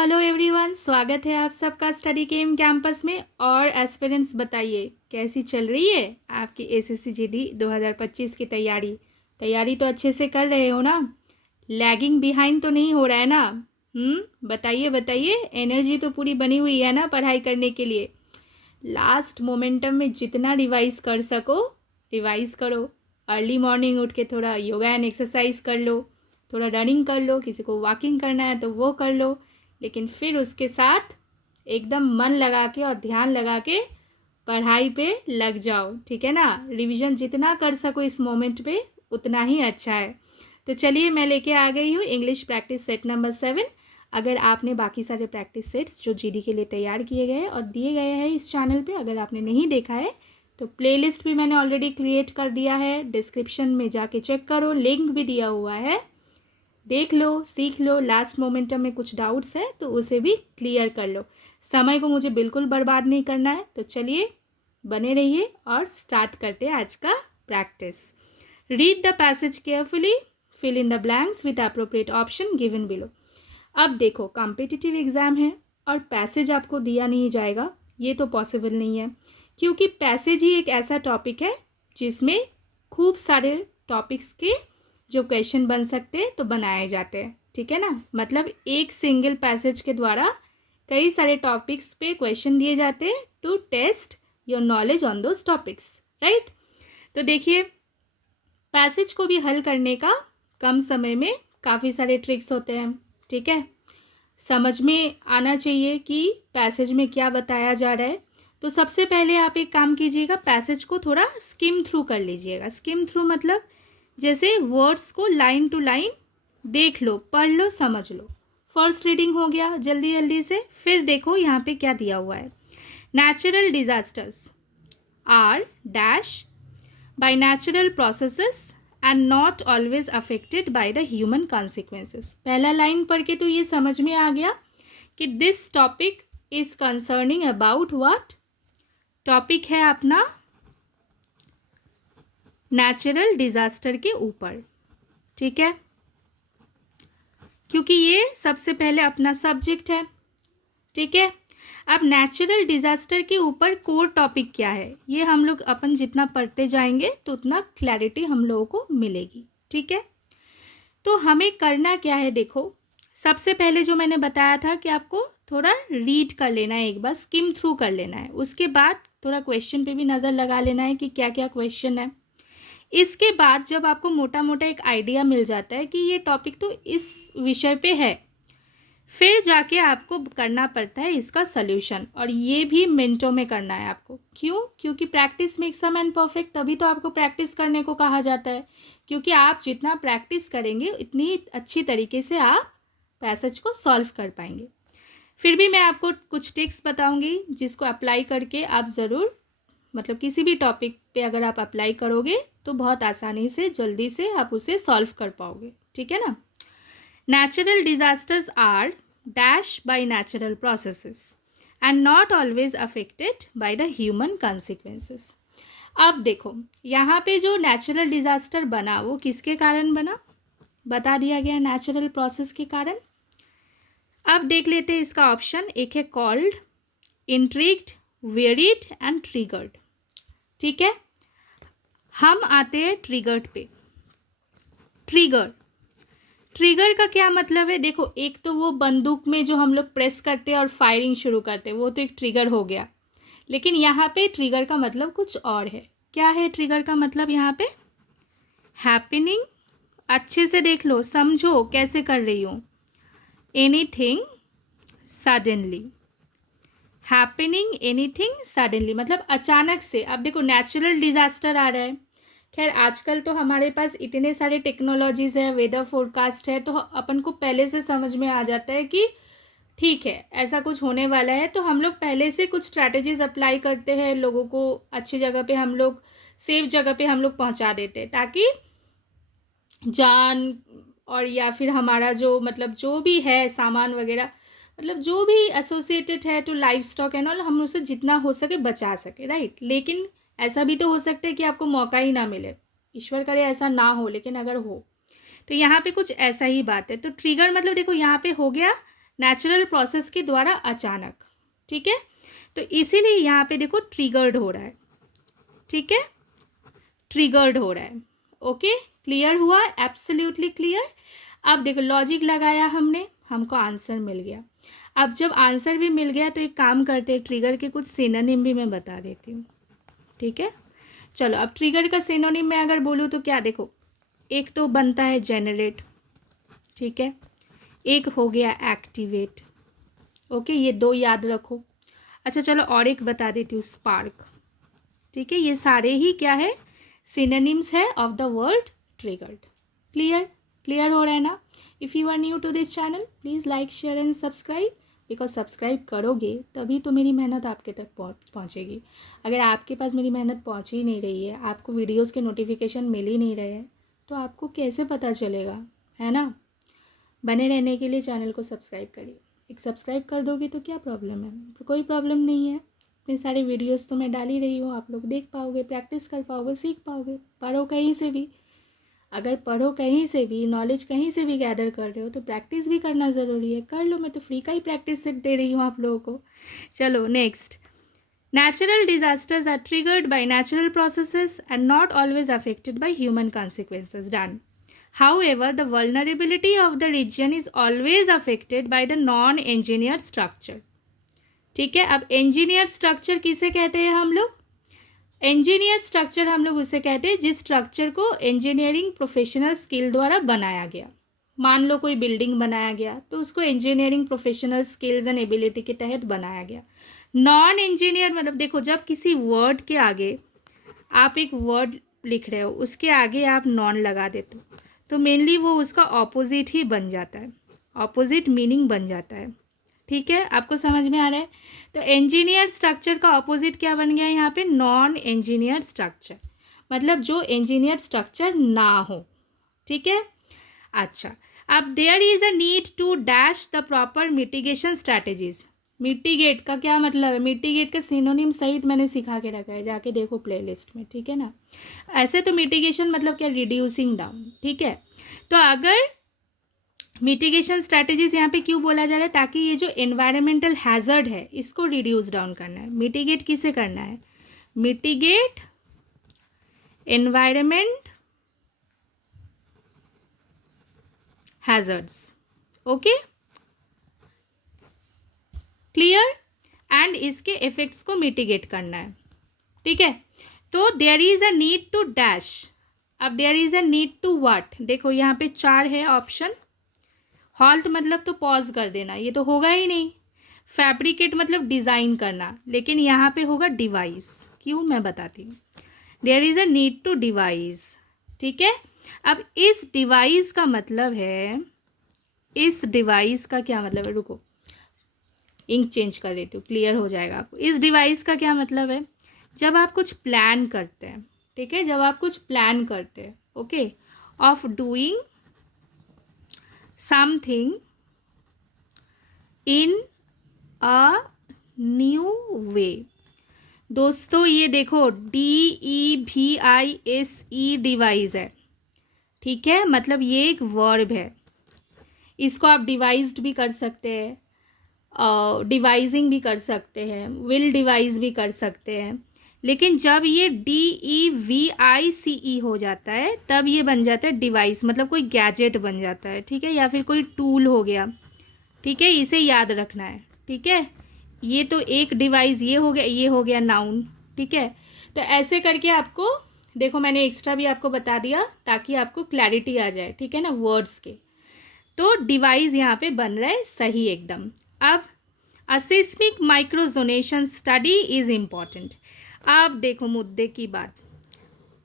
Hello everyone, स्वागत है आप सबका स्टडी केम कैंपस में। और एस्पिरेंट्स बताइए कैसी चल रही है आपकी एसएससी जीडी 2025 की तैयारी तो अच्छे से कर रहे हो ना? लैगिंग बिहाइंड तो नहीं हो रहा है ना? बताइए एनर्जी तो पूरी बनी हुई है ना पढ़ाई करने के लिए? लास्ट मोमेंटम में जितना रिवाइज कर सको रिवाइज करो। अर्ली मॉर्निंग उठ के थोड़ा योगा एंड एक्सरसाइज कर लो, थोड़ा रनिंग कर लो, किसी को वॉकिंग करना है तो वो कर लो, लेकिन फिर उसके साथ एकदम मन लगा के और ध्यान लगा के पढ़ाई पे लग जाओ, ठीक है ना? रिवीजन जितना कर सको इस मोमेंट पे उतना ही अच्छा है। तो चलिए मैं लेके आ गई हूँ इंग्लिश प्रैक्टिस सेट नंबर 7। अगर आपने बाकी सारे प्रैक्टिस सेट्स जो जीडी के लिए तैयार किए गए और दिए गए हैं इस चैनल पे, अगर आपने नहीं देखा है तो प्लेलिस्ट भी मैंने ऑलरेडी क्रिएट कर दिया है, डिस्क्रिप्शन में जाके चेक करो, लिंक भी दिया हुआ है, देख लो, सीख लो। लास्ट मोमेंटम में कुछ डाउट्स है तो उसे भी क्लियर कर लो। समय को मुझे बिल्कुल बर्बाद नहीं करना है। तो चलिए बने रहिए और स्टार्ट करते हैं आज का practice. Read the passage carefully, fill in the blanks with appropriate option given below. अब देखो, कॉम्पिटिटिव एग्जाम है और पैसेज आपको दिया नहीं जाएगा, ये तो पॉसिबल नहीं है, क्योंकि पैसेज ही एक ऐसा टॉपिक है जिसमें खूब सारे टॉपिक्स के जो क्वेश्चन बन सकते हैं तो बनाए जाते हैं, ठीक है ना? मतलब एक सिंगल पैसेज के द्वारा कई सारे टॉपिक्स पे क्वेश्चन दिए जाते हैं to test your knowledge on those topics, right? तो देखिए, पैसेज को भी हल करने का कम समय में काफ़ी सारे ट्रिक्स होते हैं, ठीक है? समझ में आना चाहिए कि पैसेज में क्या बताया जा रहा है। तो सबसे पहले आप एक काम कीजिएगा, पैसेज को थोड़ा स्किम थ्रू कर लीजिएगा। स्किम थ्रू मतलब जैसे वर्ड्स को लाइन टू लाइन देख लो, पढ़ लो, समझ लो। फर्स्ट रीडिंग हो गया जल्दी जल्दी से। फिर देखो यहाँ पे क्या दिया हुआ है। Natural disasters are dash by natural processes and not always affected by the human consequences. पहला लाइन पढ़ के तो ये समझ में आ गया कि this topic is concerning about what? Topic है अपना नेचुरल डिजास्टर के ऊपर, ठीक है? क्योंकि ये सबसे पहले अपना सब्जेक्ट है, ठीक है? अब नेचुरल डिजास्टर के ऊपर कोर टॉपिक क्या है, ये हम लोग अपन जितना पढ़ते जाएंगे तो उतना क्लैरिटी हम लोगों को मिलेगी, ठीक है? तो हमें करना क्या है, देखो, सबसे पहले जो मैंने बताया था कि आपको थोड़ा रीड कर लेना है, एक बार स्किम थ्रू कर लेना है। उसके बाद थोड़ा क्वेश्चन पे भी नज़र लगा लेना है कि क्या क्या क्वेश्चन है। इसके बाद जब आपको मोटा मोटा एक आइडिया मिल जाता है कि ये टॉपिक तो इस विषय पे है, फिर जाके आपको करना पड़ता है इसका सल्यूशन, और ये भी मिनटों में करना है आपको। क्यों? क्योंकि practice makes a man perfect, तभी तो आपको प्रैक्टिस करने को कहा जाता है। क्योंकि आप जितना प्रैक्टिस करेंगे उतनी अच्छी तरीके से आप पैसेज को सॉल्व कर पाएंगे। फिर भी मैं आपको कुछ टिप्स बताऊंगी जिसको अप्लाई करके आप ज़रूर, मतलब किसी भी टॉपिक पे अगर आप अप्लाई करोगे तो बहुत आसानी से जल्दी से आप उसे सॉल्व कर पाओगे, ठीक है ना? Natural disasters are dash by natural processes and not always affected by the human consequences. अब देखो, यहाँ पे जो नेचुरल डिजास्टर बना वो किसके कारण बना, बता दिया गया, नेचुरल प्रोसेस के कारण। अब देख लेते हैं इसका ऑप्शन। एक है called, intrigued, varied and triggered, ठीक है? हम आते हैं ट्रिगर्ड पे। ट्रिगर का क्या मतलब है? देखो, एक तो वो बंदूक में जो हम लोग प्रेस करते हैं और फायरिंग शुरू करते हैं, वो तो एक ट्रिगर हो गया। लेकिन यहाँ पे ट्रिगर का मतलब कुछ और है। क्या है ट्रिगर का मतलब यहाँ पे? हैपनिंग, अच्छे से देख लो, समझो कैसे कर रही हूँ। Anything suddenly, happening anything suddenly मतलब अचानक से। अब देखो, नेचुरल डिजास्टर आ रहा है, खैर आजकल तो हमारे पास इतने सारे टेक्नोलॉजीज़ है, वेदर फोरकास्ट है, तो अपन को पहले से समझ में आ जाता है कि ठीक है ऐसा कुछ होने वाला है। तो हम लोग पहले से कुछ स्ट्रैटेजीज अप्लाई करते हैं, लोगों को अच्छी जगह पे हम लोग, सेफ जगह पे हम लोग पहुंचा देते हैं, ताकि जान और या फिर हमारा जो मतलब जो भी है सामान वगैरह, मतलब जो भी एसोसिएटेड है to life stock and all, हम उसे जितना हो सके बचा सके, राइट? लेकिन ऐसा भी तो हो सकता है कि आपको मौका ही ना मिले, ईश्वर करे ऐसा ना हो, लेकिन अगर हो तो यहाँ पे कुछ ऐसा ही बात है। तो ट्रिगर मतलब देखो, यहाँ पे हो गया नेचुरल प्रोसेस के द्वारा अचानक, ठीक है। तो इसीलिए यहाँ पे देखो ट्रिगर्ड हो रहा है, ठीक है, ट्रिगर्ड हो रहा है। ओके, क्लियर हुआ, एब्सोल्युटली क्लियर। अब देखो लॉजिक लगाया हमने, हमको आंसर मिल गया। अब जब आंसर भी मिल गया तो एक काम करते हैं, ट्रिगर के कुछ सिनोनिम भी मैं बता देती हूँ, ठीक है। चलो, अब ट्रिगर का सिनोनिम में अगर बोलूँ तो क्या, देखो एक तो बनता है जेनरेट, ठीक है, एक हो गया एक्टिवेट। ओके, ये दो याद रखो। अच्छा चलो और एक बता देती हूँ, स्पार्क, ठीक है। ये सारे ही क्या है, सिनोनिम्स है of the word triggered. Clear, clear हो रहा है ना। If you are new to this channel please like share and subscribe, because subscribe करोगे तभी तो मेरी मेहनत आपके तक पहुँचेगी। अगर आपके पास मेरी मेहनत पहुँच ही नहीं रही है, आपको वीडियोज़ के नोटिफिकेशन मिल ही नहीं रहे हैं, तो आपको कैसे पता चलेगा, है ना। बने रहने के लिए चैनल को सब्सक्राइब करिए। एक सब्सक्राइब कर दोगे तो क्या प्रॉब्लम है, कोई प्रॉब्लम नहीं है। इतने सारे वीडियोस तो मैं डाल ही रही हूँ, आप लोग देख पाओगे, प्रैक्टिस कर पाओगे, सीख पाओगे। पढ़ो कहीं से भी, अगर पढ़ो कहीं से भी, नॉलेज कहीं से भी गैदर कर रहे हो तो प्रैक्टिस भी करना ज़रूरी है। कर लो, मैं तो फ्री का ही प्रैक्टिस सेट दे रही हूँ आप लोगों को। चलो next, natural disasters are triggered by natural processes and not always affected by human consequences. Done. However, the vulnerability of the region is always affected by the non-engineered structure. ठीक है, अब engineered structure किसे कहते हैं हम लोग, engineered structure हम लोग उसे कहते हैं जिस structure को engineering professional skill द्वारा बनाया गया। मान लो कोई बिल्डिंग बनाया गया तो उसको engineering professional skills and ability के तहत बनाया गया। नॉन इंजीनियर मतलब देखो, जब किसी वर्ड के आगे आप एक वर्ड लिख रहे हो, उसके आगे आप नॉन लगा देते हो तो मेनली वो उसका ऑपोजिट ही बन जाता है, ऑपोजिट मीनिंग बन जाता है, ठीक है। आपको समझ में आ रहा है। तो इंजीनियर स्ट्रक्चर का ऑपोजिट क्या बन गया यहाँ पे, नॉन इंजीनियर स्ट्रक्चर, मतलब जो इंजीनियर स्ट्रक्चर ना हो, ठीक है। अच्छा, अब there is a need to dash the proper mitigation strategies. Mitigate का क्या मतलब है, मिटिगेट का सिनोनिम सहित मैंने सिखा के रखा है, जाके देखो प्लेलिस्ट में, ठीक है ना। ऐसे तो मिटिगेशन मतलब क्या, रिड्यूसिंग डाउन, ठीक है। तो अगर मिटिगेशन स्ट्रैटेजीज यहाँ पे क्यों बोला जा रहा है, ताकि ये जो एनवायरमेंटल हैजर्ड है इसको रिड्यूस डाउन करना है। मिटिगेट किसे करना है, mitigate environment hazards, okay, clear. And इसके इफेक्ट्स को मिटिगेट करना है, ठीक है। तो there is a need to dash, अब there is a need to what, देखो यहाँ पे 4 है ऑप्शन। हॉल्ट मतलब तो पॉज कर देना, ये तो होगा ही नहीं। फैब्रिकेट मतलब डिज़ाइन करना, लेकिन यहाँ पे होगा डिवाइस, क्यों मैं बताती हूँ। There is a need to devise, ठीक है। अब इस डिवाइस का मतलब है, इस डिवाइस का क्या मतलब है, रुको इंक चेंज कर देती हूँ, क्लियर हो जाएगा आपको। इस डिवाइस का क्या मतलब है, जब आप कुछ प्लान करते हैं, ठीक है, जब आप कुछ प्लान करते हैं, okay, of doing something in a new way. दोस्तों ये देखो DEVICE डिवाइस है, ठीक है, मतलब ये एक वर्ब है। इसको आप डिवाइस्ड भी कर सकते हैं, डिवाइजिंग भी कर सकते हैं, विल डिवाइस भी कर सकते हैं, लेकिन जब ये DEVICE हो जाता है तब ये बन जाता है डिवाइस, मतलब कोई गैजेट बन जाता है, ठीक है, या फिर कोई टूल हो गया, ठीक है। इसे याद रखना है, ठीक है। ये तो एक डिवाइस ये हो गया, ये हो गया नाउन, ठीक है। तो ऐसे करके आपको देखो, मैंने एक्स्ट्रा भी आपको बता दिया ताकि आपको क्लैरिटी आ जाए, ठीक है ना, वर्ड्स के। तो डिवाइस यहाँ पे बन रहा है सही एकदम। अब असिस्मिक माइक्रोजोनेशन स्टडी इज़ इम्पॉर्टेंट। अब देखो मुद्दे की बात,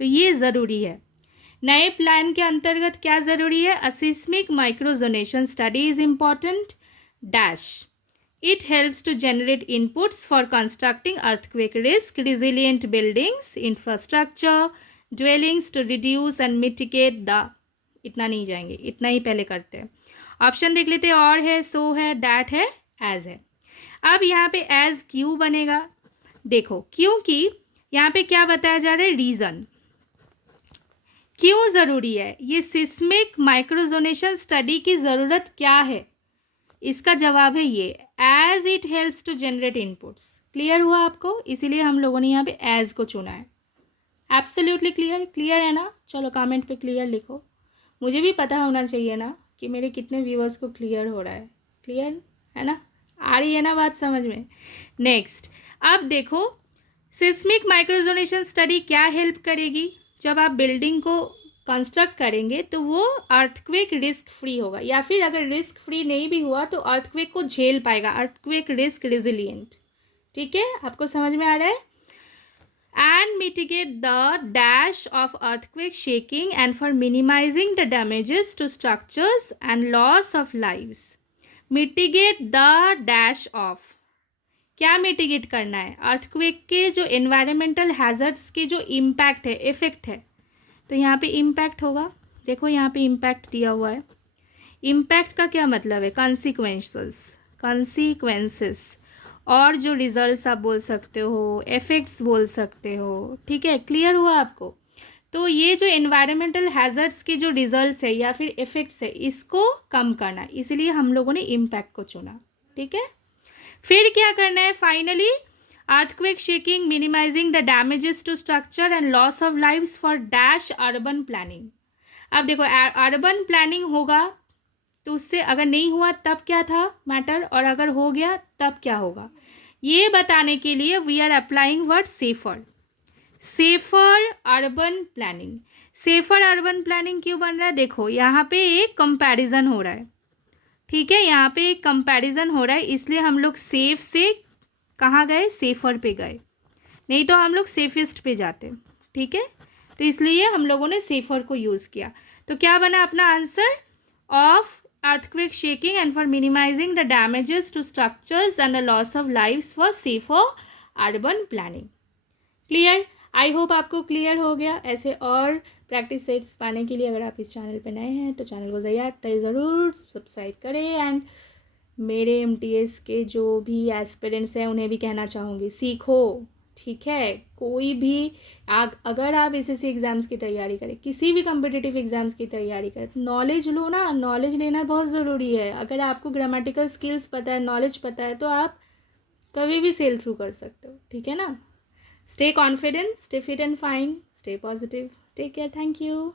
तो ये ज़रूरी है। नए प्लान के अंतर्गत क्या ज़रूरी है, aseismic microzonation study is important dash, it helps to generate inputs for constructing earthquake risk resilient buildings infrastructure dwellings to reduce and mitigate the, इतना नहीं जाएंगे, इतना ही पहले करते हैं। ऑप्शन देख लेते हैं, और है, सो है, डैट है, एज है। अब यहाँ पे एज क्यों बनेगा, देखो क्योंकि यहाँ पे क्या बताया जा रहा है, रीज़न क्यों ज़रूरी है, ये सिस्मिक माइक्रोजोनेशन स्टडी की ज़रूरत क्या है, इसका जवाब है ये, as it helps to generate inputs. Clear हुआ आपको? इसीलिए हम लोगों ने यहाँ पे एज को चुना है। Absolutely clear? क्लियर है ना? चलो कमेंट पे क्लियर लिखो, मुझे भी पता होना चाहिए ना कि मेरे कितने व्यूअर्स को क्लियर हो रहा है। क्लियर है ना? आ रही है ना बात समझ में? नेक्स्ट, अब देखो सिस्मिक माइक्रोजोनेशन स्टडी क्या हेल्प करेगी। जब आप बिल्डिंग को कंस्ट्रक्ट करेंगे तो वो अर्थक्वेक रिस्क फ्री होगा, या फिर अगर रिस्क फ्री नहीं भी हुआ तो अर्थक्वेक को झेल पाएगा, अर्थक्वेक रिस्क रेजिलिएंट। ठीक है, आपको समझ में आ रहा है? And mitigate the dash of earthquake shaking and for minimizing the damages to structures and loss of lives. Mitigate the dash of, क्या मिटिगेट करना है? अर्थक्वेक के जो एनवायरमेंटल हैजर्ड्स के जो इम्पैक्ट है, इफेक्ट है, तो यहाँ पे इम्पैक्ट होगा। देखो यहाँ पे इम्पैक्ट दिया हुआ है। इम्पैक्ट का क्या मतलब है? कॉन्सिक्वेंसेस और जो रिजल्ट्स आप बोल सकते हो, इफेक्ट्स बोल सकते हो। ठीक है, क्लियर हुआ आपको? तो ये जो एनवायरमेंटल हैजर्ड्स के जो रिजल्ट्स है या फिर इफेक्ट्स है, इसको कम करना, इसलिए हम लोगों ने इम्पैक्ट को चुना। ठीक है, फिर क्या करना है? Finally earthquake shaking, minimizing the damages to structure and loss of lives for dash urban planning. अब देखो अर्बन प्लानिंग होगा तो उससे अगर नहीं हुआ तब क्या था मैटर, और अगर हो गया तब क्या होगा, ये बताने के लिए we are applying word safer. Safer urban planning. Safer urban planning क्यों बन रहा है? देखो यहाँ पे एक कंपैरिजन हो रहा है। ठीक है, यहाँ पे एक कंपैरिजन हो रहा है, इसलिए हम लोग सेफ से कहाँ गए? सेफर पे गए, नहीं तो हम लोग सेफेस्ट पे जाते। ठीक है, तो इसलिए हम लोगों ने सेफर को यूज़ किया। तो क्या बना अपना answer? Of earthquake shaking and for minimizing the damages to structures and the loss of lives for safer urban planning. Clear? I hope आपको क्लियर हो गया। ऐसे और प्रैक्टिस सेट्स पाने के लिए अगर आप इस चैनल पर नए हैं तो चैनल को ज़रूर सब्सक्राइब करें। एंड मेरे MTS के जो भी एस्पिरेंट्स हैं उन्हें भी कहना चाहूँगी, सीखो। ठीक है, कोई भी अगर आप SSC एग्ज़ाम्स की तैयारी करें, किसी भी कम्पिटिटिव एग्ज़ाम्स की तैयारी करें, तो नॉलेज लो ना। नॉलेज लेना बहुत ज़रूरी है। अगर आपको ग्रामेटिकल स्किल्स पता है, नॉलेज पता है, तो आप कभी भी सेल थ्रू कर सकते हो। ठीक है ना? Stay confident, stay fit and fine, stay positive, take care, thank you.